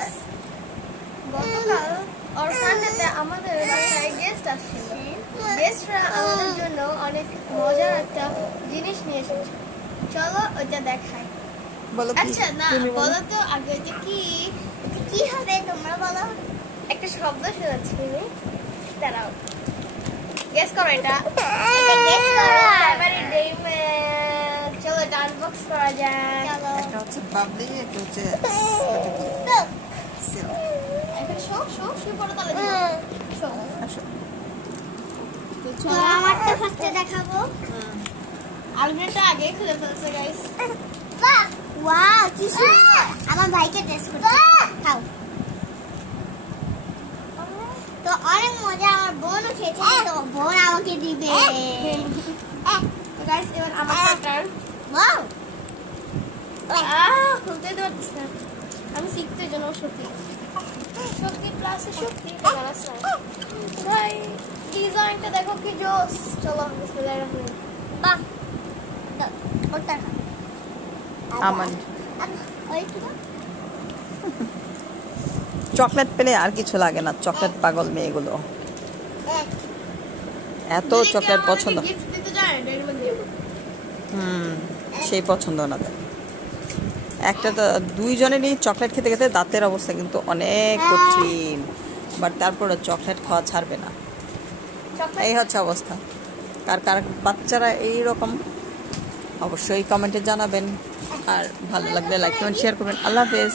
Guys, গতকাল আর সানডেতে আমাদের বাসায় গেস্ট আসছিল। গেস্টরা আমাদের জন্য অনেক মজার একটা জিনিস নিয়ে এসেছে। চলো ওটা দেখাই। আচ্ছা না, বলো তো আগে এটা কি হবে তোমরা বলো। একটা শব্দ শোনাচ্ছি আমি, দাঁড়াও। গেস করো এটা। গেস করো। প্রাইমারি ডেইমের। চলো এটা আনবক্স করা যাক। চলো। একটা হচ্ছে বাবলি, একটা হচ্ছে সিল্ক। এটা শো পড়ো তাহলে দিও। শো। আসো। তো আমারটা ফার্স্টে দেখাবো। আলগ্রেটা আগে খুলে ফেলছে গাইস। বাহ, ওয়াও কি সুন্দর। আমার ভাইকে টেস্ট করতে খাও। তো অনেক মজা, আমার বোনও খেয়েছে, তো বোন আমাকে দিবে। তো গাইস এবার আমার টার্ন। ওয়াও, খুলতে তো পারছিস না। আমি শিখতে জন্য শক্তি প্লাস শক্তি ভাই, ডিজাইনটা দেখো কি জোস। চলো বিসমিল্লাহির রহমানির রহিম। বাহ, ওটা আমন্ড। ওই তো চকলেট পেলে আর কিছু লাগে না, চকলেট পাগল মেয়েগুলো। এত চকলেট পছন্দ। গিফট দিতে যায় এর মধ্যে। সেই পছন্দ ওনাদের। একটা তো দুইজনেরই চকলেট খেতে খেতে দাঁতের অবস্থা কিন্তু অনেক কঠিন, বাট তারপরে চকলেট খাওয়া ছাড়বে না। এই হচ্ছে অবস্থা। কার কার বাচ্চারা এইরকম অবশ্যই কমেন্টে জানাবেন, আর ভালো লাগলে লাইক কমেন্ট শেয়ার করবেন। আল্লাহ হাফেজ।